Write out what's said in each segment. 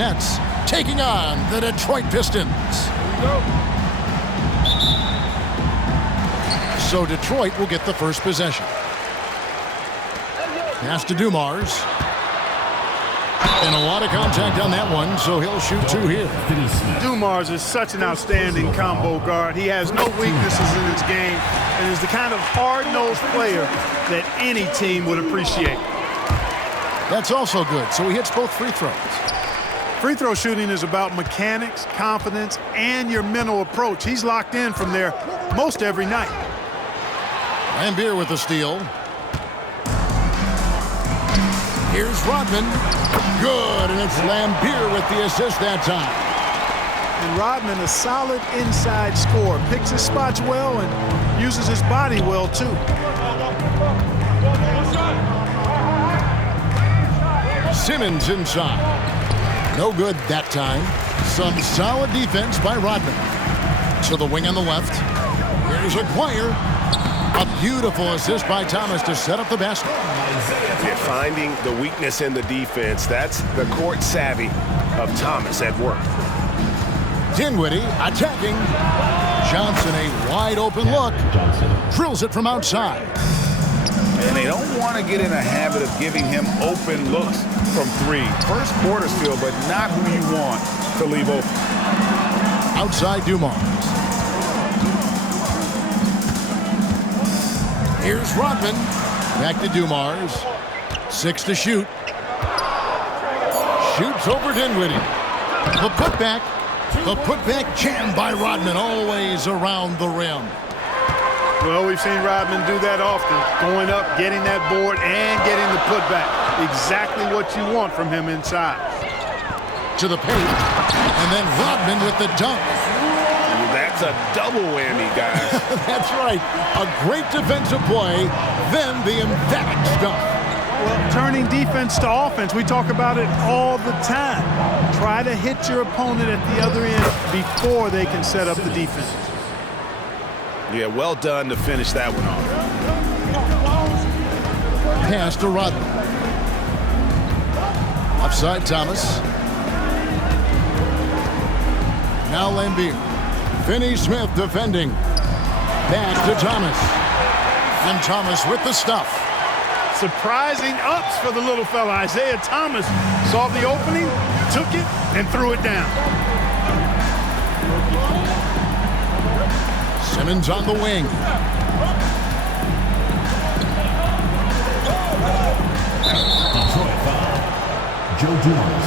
Nets taking on the Detroit Pistons. So Detroit will get the first possession. Pass to Dumars. And a lot of contact on that one, so he'll shoot two here. Dumars is such an outstanding combo guard. He has no weaknesses in his game and is the kind of hard-nosed player that any team would appreciate. That's also good, so he hits both free throws. Free throw shooting is about mechanics, confidence, and your mental approach. He's locked in from there most every night. Laimbeer with the steal. Here's Rodman. Good, and it's Laimbeer with the assist that time. And Rodman, a solid inside scorer, picks his spots well and uses his body well, too. Simmons inside. No good that time. Some solid defense by Rodman. To the wing on the left. Here's Aguirre. A beautiful assist by Thomas to set up the basket. Yeah, finding the weakness in the defense. That's the court savvy of Thomas at work. Dinwiddie attacking. Johnson, a wide open look. Drills it from outside. And they don't want to get in a habit of giving him open looks from three. First quarter still, but not who you want to leave open. Outside Dumars. Here's Rodman. Back to Dumars. 6 to shoot. Shoots over Dinwiddie. The putback. The putback jammed by Rodman, always around the rim. Well, we've seen Rodman do that often. Going up, getting that board, and getting the putback. Exactly what you want from him inside. To the paint. And then Rodman with the dunk. That's a double whammy, guys. That's right. A great defensive play, then the emphatic stuff. Well, turning defense to offense, we talk about it all the time. Try to hit your opponent at the other end before they can set up the defense. Yeah, well done to finish that one off. Pass to Rodman. Upside Thomas. Now Laimbeer. Finney Smith defending. Back to Thomas. And Thomas with the stuff. Surprising ups for the little fella. Isaiah Thomas saw the opening, took it, and threw it down. Simmons on the wing. Detroit foul. Joe Dumars.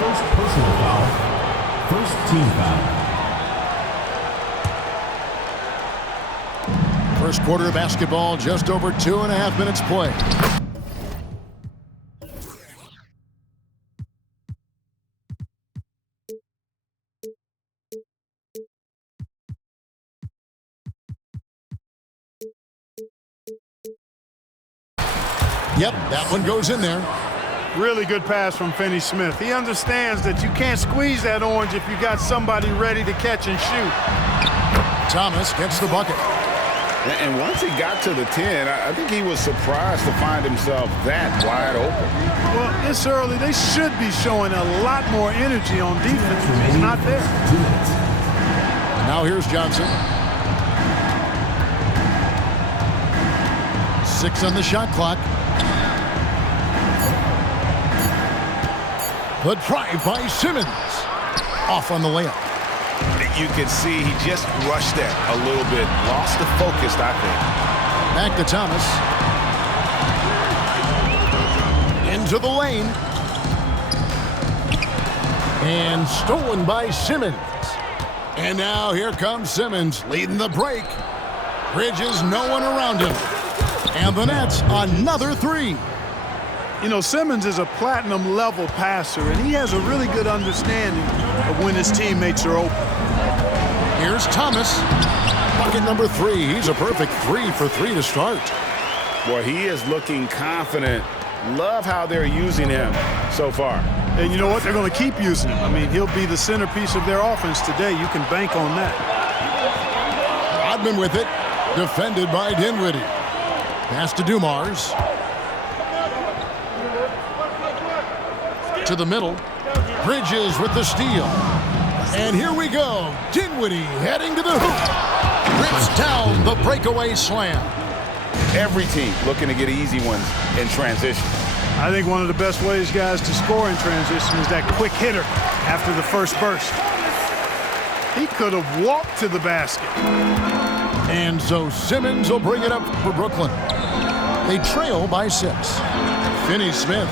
First personal foul. First team foul. First quarter of basketball, just over 2.5 minutes play. Yep, that one goes in there. Really good pass from Finney Smith. He understands that you can't squeeze that orange if you got somebody ready to catch and shoot. Thomas gets the bucket. And once he got to the 10, I think he was surprised to find himself that wide open. Well, this early, they should be showing a lot more energy on defense. It's not there. Now here's Johnson. 6 on the shot clock. The drive by Simmons. Off on the layup. You can see he just rushed that a little bit. Lost the focus, I think. Back to Thomas. Into the lane. And stolen by Simmons. And now here comes Simmons leading the break. Bridges, no one around him. And the Nets, another three. You know, Simmons is a platinum-level passer, and he has a really good understanding of when his teammates are open. Here's Thomas. Bucket number 3. He's a perfect 3 for 3 to start. Boy, he is looking confident. Love how they're using him so far. And you know what? They're going to keep using him. I mean, he'll be the centerpiece of their offense today. You can bank on that. Rodman with it. Defended by Dinwiddie. Pass to Dumars. To the middle. Bridges with the steal. And here we go. Dinwiddie heading to the hoop. Rips down the breakaway slam. Every team looking to get easy ones in transition. I think one of the best ways, guys, to score in transition is that quick hitter after the first burst. He could have walked to the basket. And so Simmons will bring it up for Brooklyn. They trail by 6. Finney-Smith.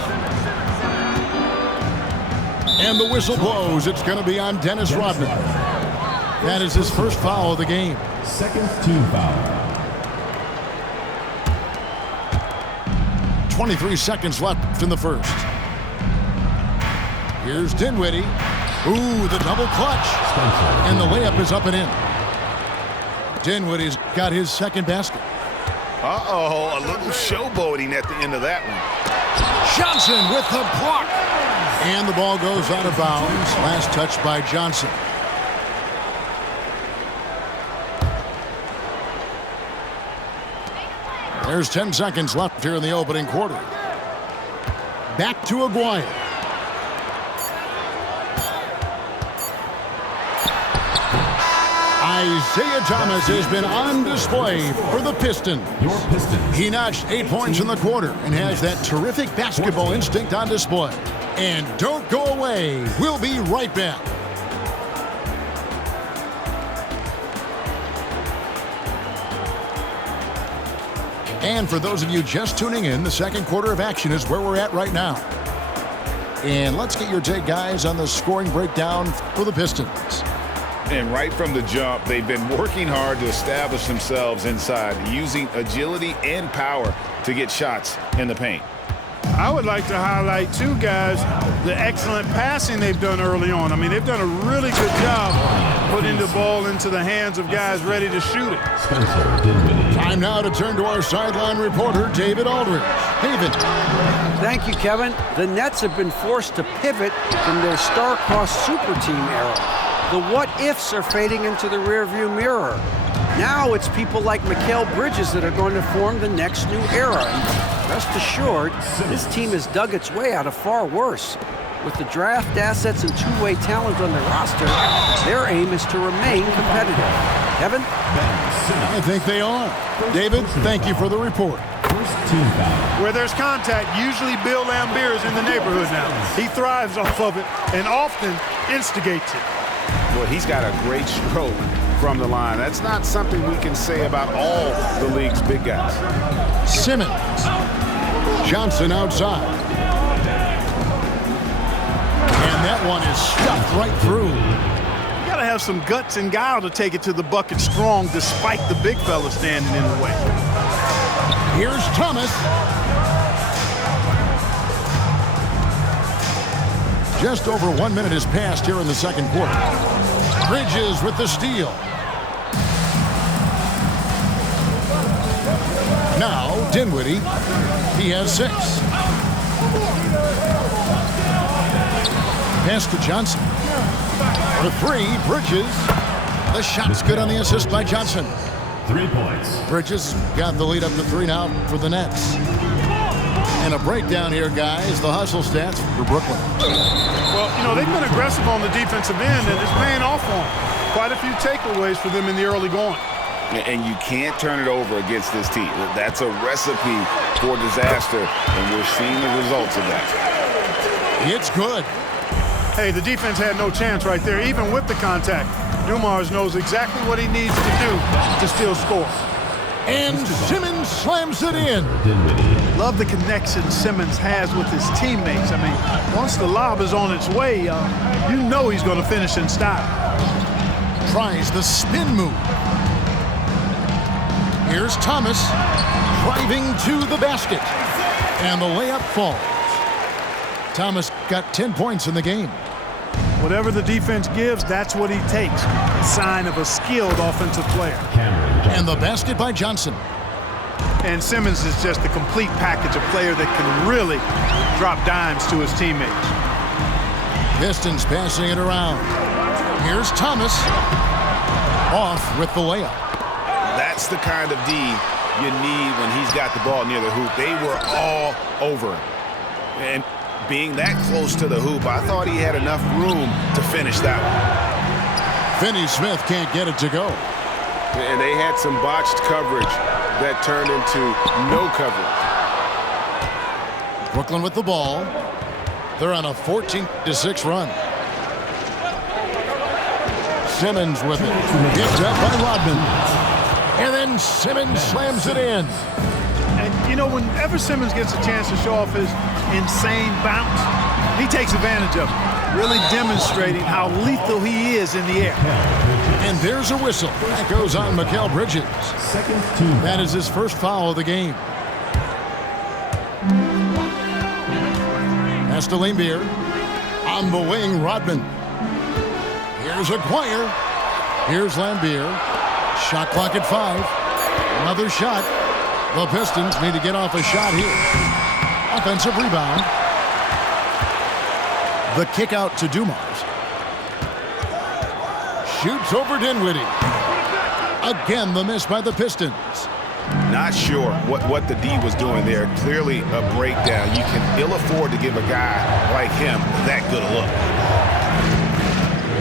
And the whistle blows. It's going to be on Dennis Rodman. That is his first foul of the game. Second team foul. 23 seconds left in the first. Here's Dinwiddie. Ooh, the double clutch. And the layup is up and in. Dinwiddie's got his second basket. Uh-oh, a little showboating at the end of that one. Johnson with the block. And the ball goes out of bounds. Last touch by Johnson. There's 10 seconds left here in the opening quarter. Back to Aguirre. Isaiah Thomas has been on display for the Pistons. Your Pistons. He notched 8 points in the quarter and has that terrific basketball instinct on display. And don't go away. We'll be right back. And for those of you just tuning in, the second quarter of action is where we're at right now. And let's get your take, guys, on the scoring breakdown for the Pistons. And right from the jump, they've been working hard to establish themselves inside, using agility and power to get shots in the paint. I would like to highlight, too, guys, the excellent passing they've done early on. I mean, they've done a really good job putting the ball into the hands of guys ready to shoot it. Spencer Dinwiddie. Time now to turn to our sideline reporter, David Aldridge. David. Thank you, Kevin. The Nets have been forced to pivot from their star-crossed super team era. The what-ifs are fading into the rearview mirror. Now it's people like Mikal Bridges that are going to form the next new era. And rest assured, this team has dug its way out of far worse. With the draft assets and two-way talent on their roster, their aim is to remain competitive. Kevin? I think they are. David, thank you for the report. First team foul. Where there's contact, usually Bill Laimbeer is in the neighborhood now. He thrives off of it and often instigates it. Well, he's got a great stroke from the line. That's not something we can say about all the league's big guys. Simmons. Johnson outside. And that one is stuffed right through. You got to have some guts and guile to take it to the bucket strong despite the big fella standing in the way. Here's Thomas. Just over 1 minute has passed here in the second quarter. Bridges with the steal. Now Dinwiddie. He has 6. Pass to Johnson. For 3, Bridges. The shot's good on the assist by Johnson. 3 points. Bridges got the lead up to 3 now for the Nets. And a breakdown here, guys. The hustle stats for Brooklyn. Well, you know, they've been aggressive on the defensive end, and it's paying off on them. Quite a few takeaways for them in the early going. And you can't turn it over against this team. That's a recipe for disaster, and we're seeing the results of that. It's good. Hey, the defense had no chance right there, even with the contact. Dumars knows exactly what he needs to do to still score. And Simmons slams it in. Love the connection Simmons has with his teammates. I mean, once the lob is on its way, you know he's going to finish in style. Tries the spin move. Here's Thomas driving to the basket. And the layup falls. Thomas got 10 points in the game. Whatever the defense gives, that's what he takes. A sign of a skilled offensive player. And the basket by Johnson. And Simmons is just a complete package, a player that can really drop dimes to his teammates. Pistons passing it around. Here's Thomas. Off with the layup. That's the kind of D you need when he's got the ball near the hoop. They were all over him. And being that close to the hoop, I thought he had enough room to finish that one. Finney Smith can't get it to go. And they had some botched coverage that turned into no coverage. Brooklyn with the ball. They're on a 14-6 run. Simmons with it. Picked up by Rodman. And then Simmons slams it in. And, you know, whenever Simmons gets a chance to show off his insane bounce, he takes advantage of it, really demonstrating how lethal he is in the air. And there's a whistle. That goes on Mikal Bridges. That is his first foul of the game. Pass to Laimbeer. On the wing, Rodman. Here's Aguirre. Here's Laimbeer. Shot clock at 5. Another shot. The Pistons need to get off a shot here. Offensive rebound. The kick out to Dumars. Shoots over Dinwiddie. Again, the miss by the Pistons. Not sure what the D was doing there. Clearly a breakdown. You can ill afford to give a guy like him that good a look.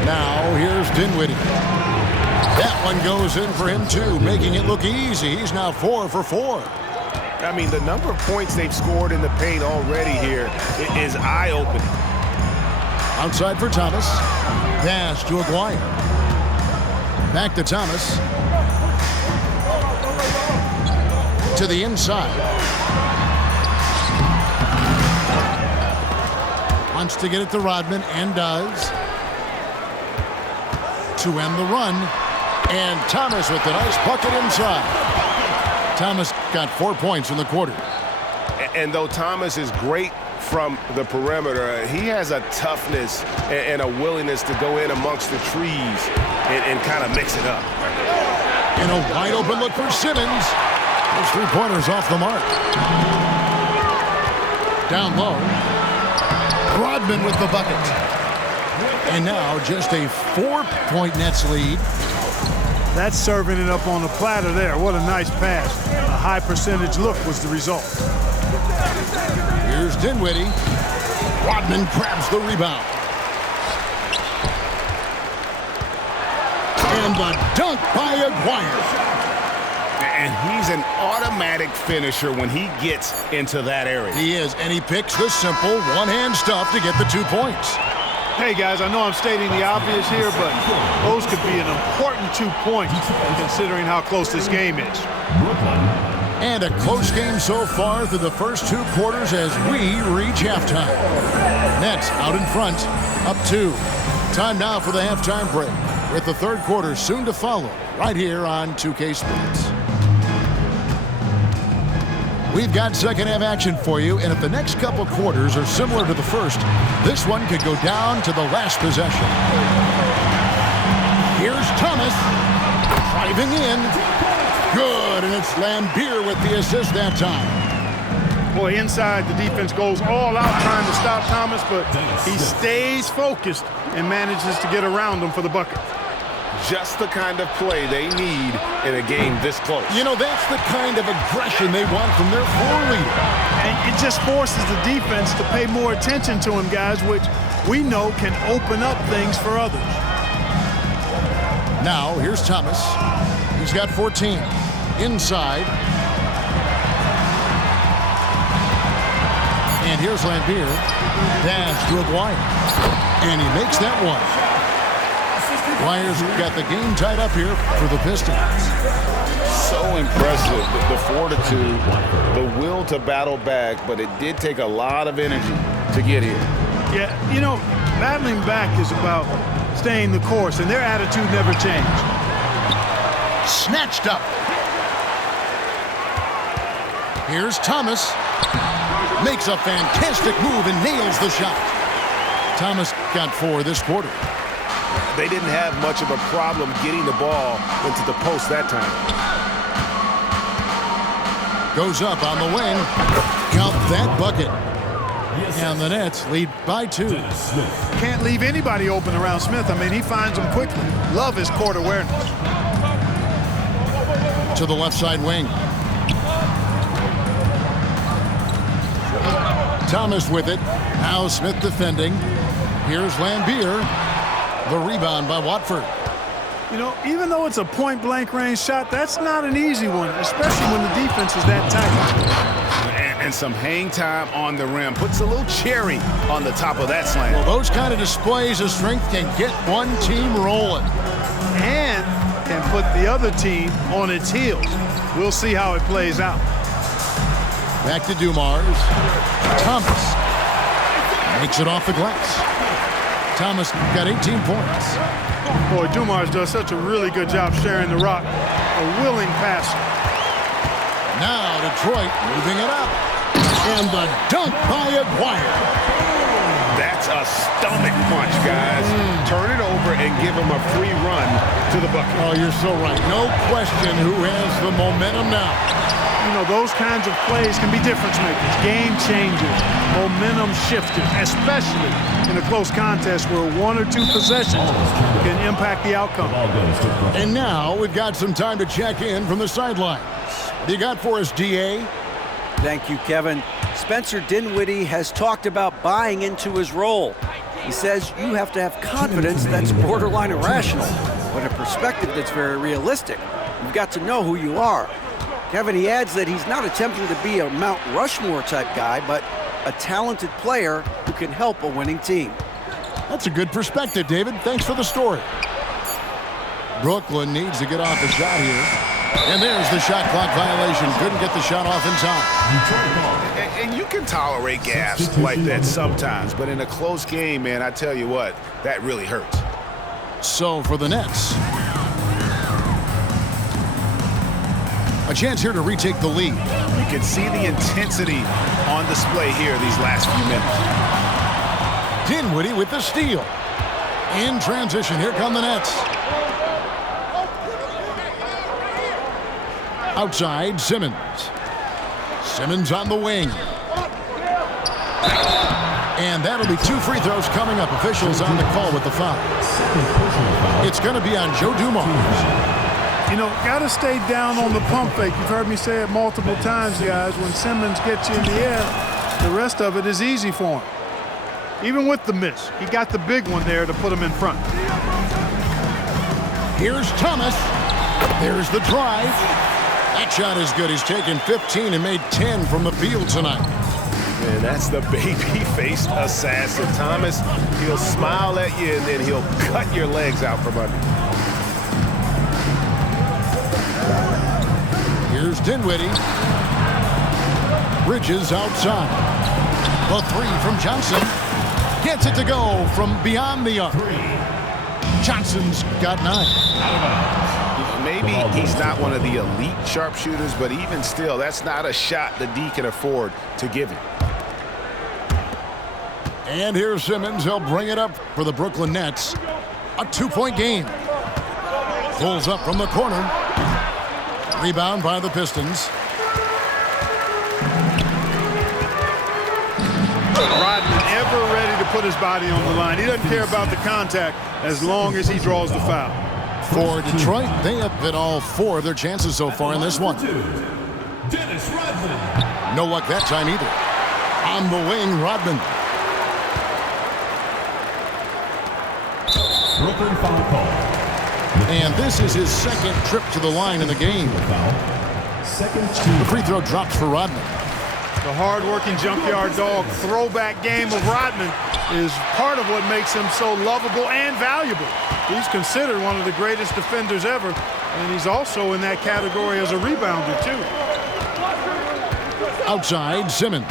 Now here's Dinwiddie. That one goes in for him too, making it look easy. He's now 4 for 4. I mean, the number of points they've scored in the paint already here is eye-opening. Outside for Thomas. Pass to Aguirre. Back to Thomas. To the inside. Wants to get it to Rodman and does. To end the run. And Thomas with the nice bucket inside. Thomas got 4 points in the quarter. And though Thomas is great from the perimeter, he has a toughness and a willingness to go in amongst the trees and kind of mix it up. And a wide open look for Simmons. Those 3-pointers off the mark. Down low. Rodman with the bucket. And now just a 4-point Nets lead. That's serving it up on the platter there. What a nice pass. A high percentage look was the result. Here's Dinwiddie. Rodman grabs the rebound. And the dunk by Aguirre. And he's an automatic finisher when he gets into that area. He is, and he picks the simple one-hand stuff to get the 2 points. Hey, guys, I know I'm stating the obvious here, but those could be an important 2 points considering how close this game is. And a close game so far through the first 2 quarters as we reach halftime. Nets out in front, up 2. Time now for the halftime break, with the third quarter soon to follow, right here on 2K Sports. We've got second half action for you, and if the next couple quarters are similar to the first, this one could go down to the last possession. Here's Thomas, driving in. Good, and it's Laimbeer with the assist that time. Boy, inside, the defense goes all out trying to stop Thomas, but he stays focused and manages to get around him for the bucket. Just the kind of play they need in a game this close. You know, that's the kind of aggression they want from their floor leader. And it just forces the defense to pay more attention to him, guys, which we know can open up things for others. Now, here's Thomas. He's got 14. Inside. And here's Laimbeer. Pass to Aguirre. And he makes that one. Aguirre's got the game tied up here for the Pistons. So impressive, the fortitude, the will to battle back, but it did take a lot of energy to get here. Yeah, you know, battling back is about staying the course, and their attitude never changed. Snatched up. Here's Thomas. Makes a fantastic move and nails the shot. Thomas got 4 this quarter. They didn't have much of a problem getting the ball into the post that time. Goes up on the wing. Count that bucket. And the Nets lead by 2. Can't leave anybody open around Smith. I mean, he finds them quickly. Love his court awareness. To the left side wing. Thomas with it. Now Smith defending. Here's Lambier. The rebound by Watford. You know, even though it's a point-blank range shot, that's not an easy one, especially when the defense is that tight. And some hang time on the rim. Puts a little cherry on the top of that slam. Well, those kind of displays of strength can get one team rolling. And can put the other team on its heels. We'll see how it plays out. Back to Dumars. Thomas makes it off the glass. Thomas got 18 points. Boy, Dumars does such a really good job sharing the rock. A willing passer. Now Detroit moving it up. And the dunk by Aguirre. That's a stomach punch, guys. Turn it over and give him a free run to the bucket. Oh, you're so right. No question who has the momentum now. You know, those kinds of plays can be difference makers, game changers, momentum shifters, especially in a close contest where one or two possessions can impact the outcome. And now we've got some time to check in from the sidelines. What do you got for us, DA? Thank you, Kevin. Spencer Dinwiddie has talked about buying into his role. He says you have to have confidence that's borderline irrational, but a perspective that's very realistic. You've got to know who you are. Kevin, he adds that he's not attempting to be a Mount Rushmore type guy, but a talented player who can help a winning team. That's a good perspective, David. Thanks for the story. Brooklyn needs to get off the shot here. And there's the shot clock violation. Couldn't get the shot off in time. And you can tolerate gas like that sometimes, but in a close game, man, I tell you what, that really hurts. So for the Nets, a chance here to retake the lead. You can see the intensity on display here these last few minutes. Dinwiddie with the steal. In transition, here come the Nets. Outside, Simmons. Simmons on the wing. And that'll be 2 free throws coming up. Officials on the call with the foul. It's going to be on Joe Dumars. You know, got to stay down on the pump fake. You've heard me say it multiple times, guys. When Simmons gets you in the air, the rest of it is easy for him. Even with the miss, he got the big one there to put him in front. Here's Thomas. There's the drive. That shot is good. He's taken 15 and made 10 from the field tonight. Man, that's the baby-faced assassin. Thomas, he'll smile at you, and then he'll cut your legs out from under. Here's Dinwiddie. Bridges outside. The 3 from Johnson. Gets it to go from beyond the arc. Johnson's got 9. Maybe he's not one of the elite sharpshooters, but even still, that's not a shot the D can afford to give him. And here's Simmons. He'll bring it up for the Brooklyn Nets. A 2-point game. Pulls up from the corner. Rebound by the Pistons. Rodman ever ready to put his body on the line. He doesn't care about the contact as long as he draws the foul. For Detroit, they have hit all 4 of their chances so far in this one. Dennis Rodman. No luck that time either. On the wing, Rodman. Brooklyn foul call. And this is his second trip to the line in the game. Second The free throw drops for Rodman. The hard-working junkyard dog throwback game of Rodman is part of what makes him so lovable and valuable. He's considered one of the greatest defenders ever, and he's also in that category as a rebounder, too. Outside, Simmons.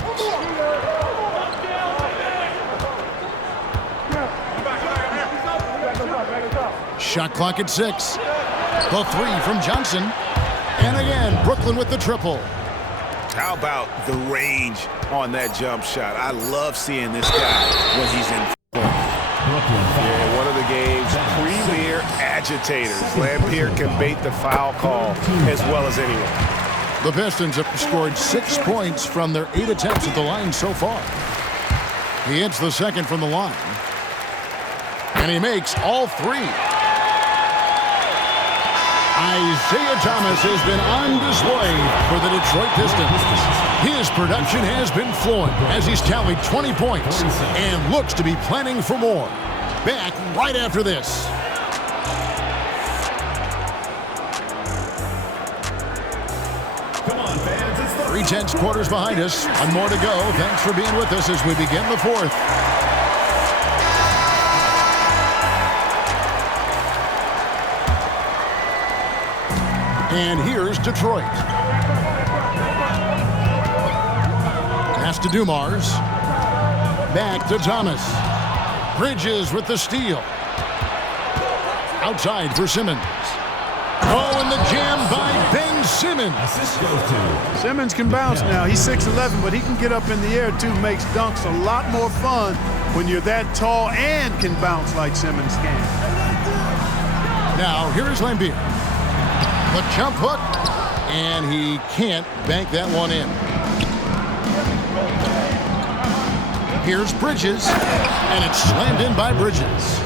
Shot clock at 6. The 3 from Johnson. And again, Brooklyn with the triple. How about the range on that jump shot? I love seeing this guy when he's in form. Yeah, one of the game's premier agitators. Lambier can bait the foul call as well as anyone. The Pistons have scored 6 points from their 8 attempts at the line so far. He hits the second from the line. And he makes all 3. Isaiah Thomas has been on display for the Detroit Pistons. His production has been flowing as he's tallied 20 points and looks to be planning for more. Back right after this. Come on, fans. It's the 3/10 quarters behind us. One more to go. Thanks for being with us as we begin the fourth. And here's Detroit. Pass to Dumars. Back to Thomas. Bridges with the steal. Outside for Simmons. Oh, and the jam by Ben Simmons. assist goes to Simmons can bounce now. He's 6'11", but he can get up in the air too. Makes dunks a lot more fun when you're that tall and can bounce like Simmons can. Now, here is Lambier. The jump hook, and he can't bank that one in. Here's Bridges, and it's slammed in by Bridges.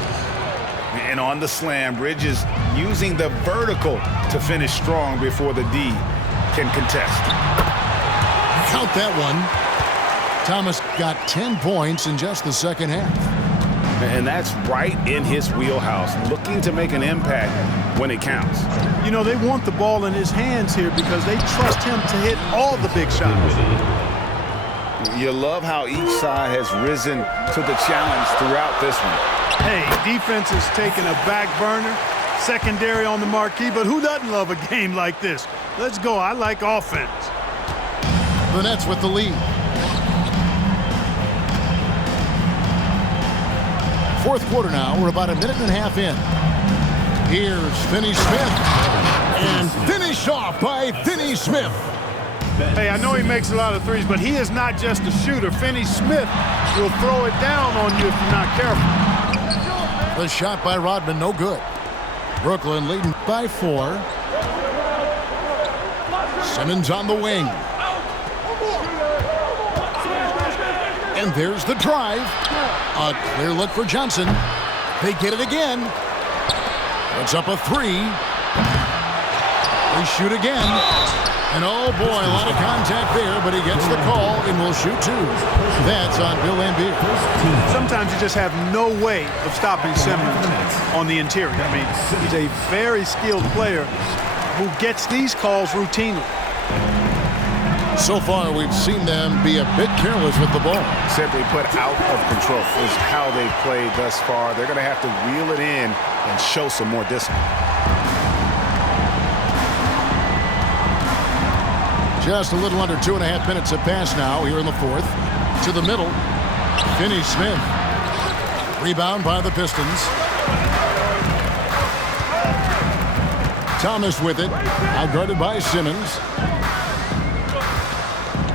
And on the slam, Bridges using the vertical to finish strong before the D can contest. Count that one. Thomas got 10 points in just the second half. And that's right in his wheelhouse, looking to make an impact when it counts. You know, they want the ball in his hands here because they trust him to hit all the big shots. You love how each side has risen to the challenge throughout this one. Hey, defense is taking a back burner, secondary on the marquee, but who doesn't love a game like this? Let's go. I like offense. The Nets with the lead. Fourth quarter now. We're about a minute and a half in. Here's Finney Smith. And finished off by Finney Smith. Hey, I know he makes a lot of threes, but he is not just a shooter. Finney Smith will throw it down on you if you're not careful. The shot by Rodman, no good. Brooklyn leading by 4. Simmons on the wing. And there's the drive. A clear look for Johnson. They get it again. Puts up a 3. They shoot again. And oh boy, a lot of contact there, but he gets the call and will shoot 2. That's on Bill Lambier. Sometimes you just have no way of stopping Simmons on the interior. I mean, he's a very skilled player who gets these calls routinely. So far, we've seen them be a bit careless with the ball. Simply put, out of control is how they've played thus far. They're going to have to reel it in and show some more discipline. Just a little under 2.5 minutes have passed now here in the fourth. To the middle, Finney Smith. Rebound by the Pistons. Thomas with it, outguarded by Simmons.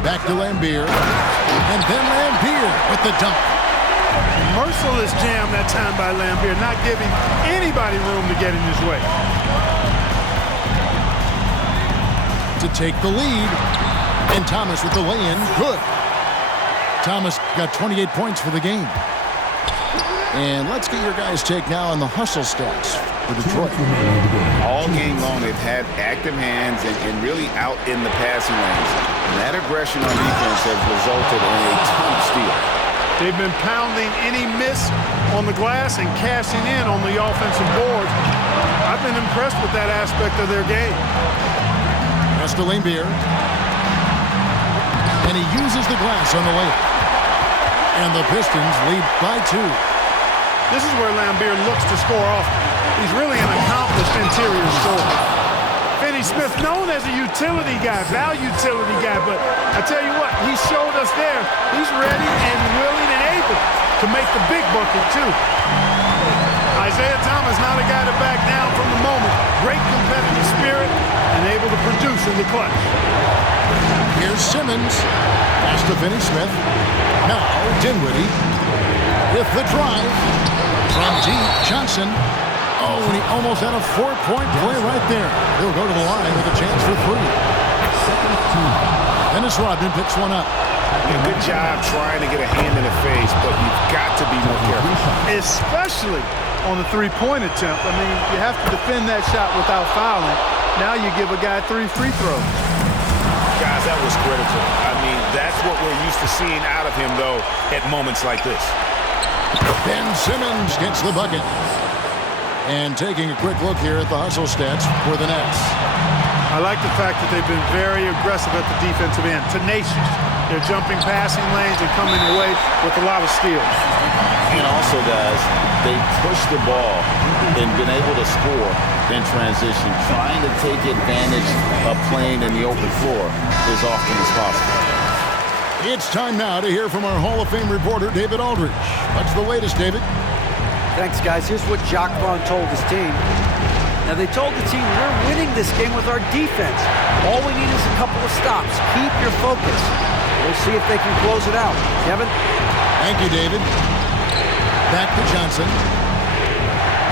Back to Lambier. And then Lambier with the dunk. Merciless jam that time by Lambier, not giving anybody room to get in his way. To take the lead. And Thomas with the lay-in. Good. Thomas got 28 points for the game. And let's get your guys' take now on the hustle stats for Detroit. All game long, they've had active hands and really out in the passing lanes. And that aggression on defense has resulted in a ton of steals. They've been pounding any miss on the glass and cashing in on the offensive boards. I've been impressed with that aspect of their game. Pass to Lambier. And he uses the glass on the layup. And the Pistons lead by 2. This is where Lambier looks to score often. He's really an accomplished interior scorer. Finney Smith, known as a utility guy, utility guy, but I tell you what, he showed us there. He's ready and willing and able to make the big bucket, too. Isaiah Thomas, not a guy to back down from the moment. Great competitive spirit and able to produce in the clutch. Here's Simmons. Pass to Finney Smith. Now Dinwiddie with the drive. From deep, Johnson. Oh, and he almost had a 4-point play right there. He'll go to the line with a chance for 3. Dennis Rodman picks one up. Yeah, good job trying to get a hand in the face, but you've got to be more careful. Especially on the three-point attempt. I mean, you have to defend that shot without fouling. Now you give a guy 3 free throws. Guys That was critical. I mean, that's what we're used to seeing out of him, though, at moments like this. Ben Simmons gets the bucket. And taking a quick look here at the hustle stats for the Nets. I like the fact that they've been very aggressive at the defensive end, tenacious. They're jumping passing lanes and coming away with a lot of steals. And also, guys, they push the ball and been able to score in transition, trying to take advantage of playing in the open floor as often as possible. It's time now to hear from our Hall of Fame reporter, David Aldridge. What's the latest, David? Thanks, guys. Here's what Jacque Vaughn told his team. Now, they told the team, we're winning this game with our defense. All we need is a couple of stops. Keep your focus. We'll see if they can close it out. Kevin? Thank you, David. Back to Johnson.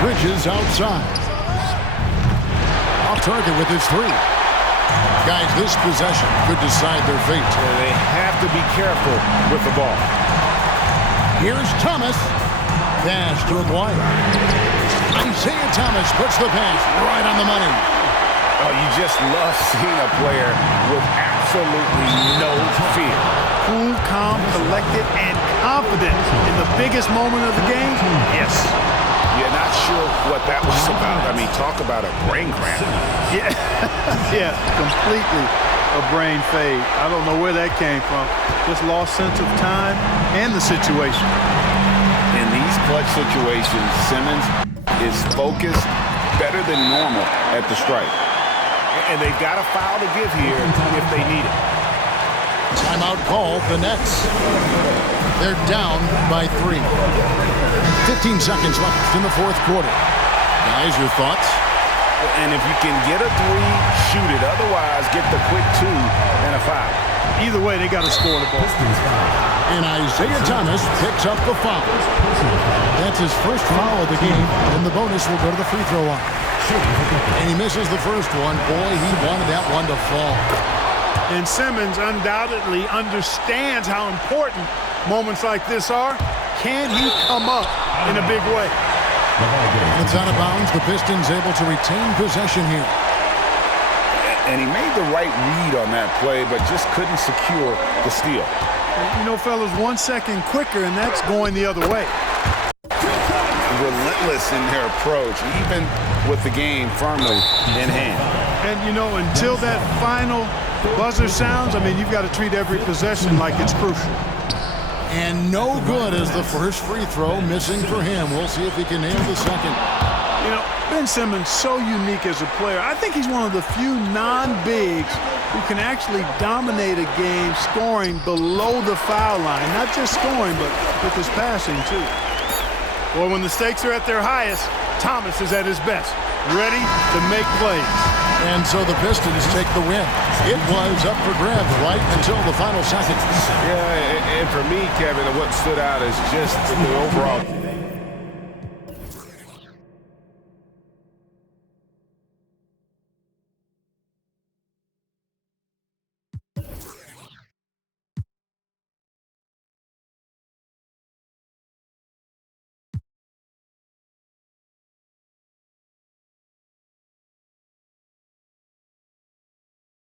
Bridges outside. Off target with his three. Guys, this possession could decide their fate. They have to be careful with the ball. Here's Thomas. Pass to Aguirre. Isaiah Thomas puts the pass right on the money. Oh, you just love seeing a player with absolutely no fear. Cool, calm, collected, and confident in the biggest moment of the game. Yes. You're not sure what that was about. I mean, talk about a brain cramp. Yeah, yeah, completely a brain fade. I don't know where that came from. Just lost sense of time and the situation. In these clutch situations, Simmons is focused better than normal at the strike. And they've got a foul to give here if they need it. Timeout call, the Nets. They're down by 3. 15 seconds left in the fourth quarter. Guys, your thoughts? And if you can get a three, shoot it. Otherwise, get the quick 2 and a foul. Either way, they got to score the ball. And Isaiah Thomas picks up the foul. That's his first foul of the game, and the bonus will go to the free throw line. And he misses the first one. Boy, he wanted that one to fall. And Simmons undoubtedly understands how important moments like this are. Can he come up in a big way? It's out of bounds. The Pistons able to retain possession here. And he made the right read on that play, but just couldn't secure the steal. You know, fellas, 1 second quicker, and that's going the other way. Relentless in their approach, even with the game firmly in hand. And, you know, until that final buzzer sounds, I mean, you've got to treat every possession like it's crucial. And no good as the first free throw missing for him. We'll see if he can nail the second. You know, Ben Simmons, so unique as a player. I think he's one of the few non-bigs who can actually dominate a game scoring below the foul line. Not just scoring, but with his passing, too. Well, when the stakes are at their highest, Thomas is at his best, ready to make plays. And so the Pistons take the win. It was up for grabs right until the final seconds. Yeah, and for me, Kevin, what stood out is just the overall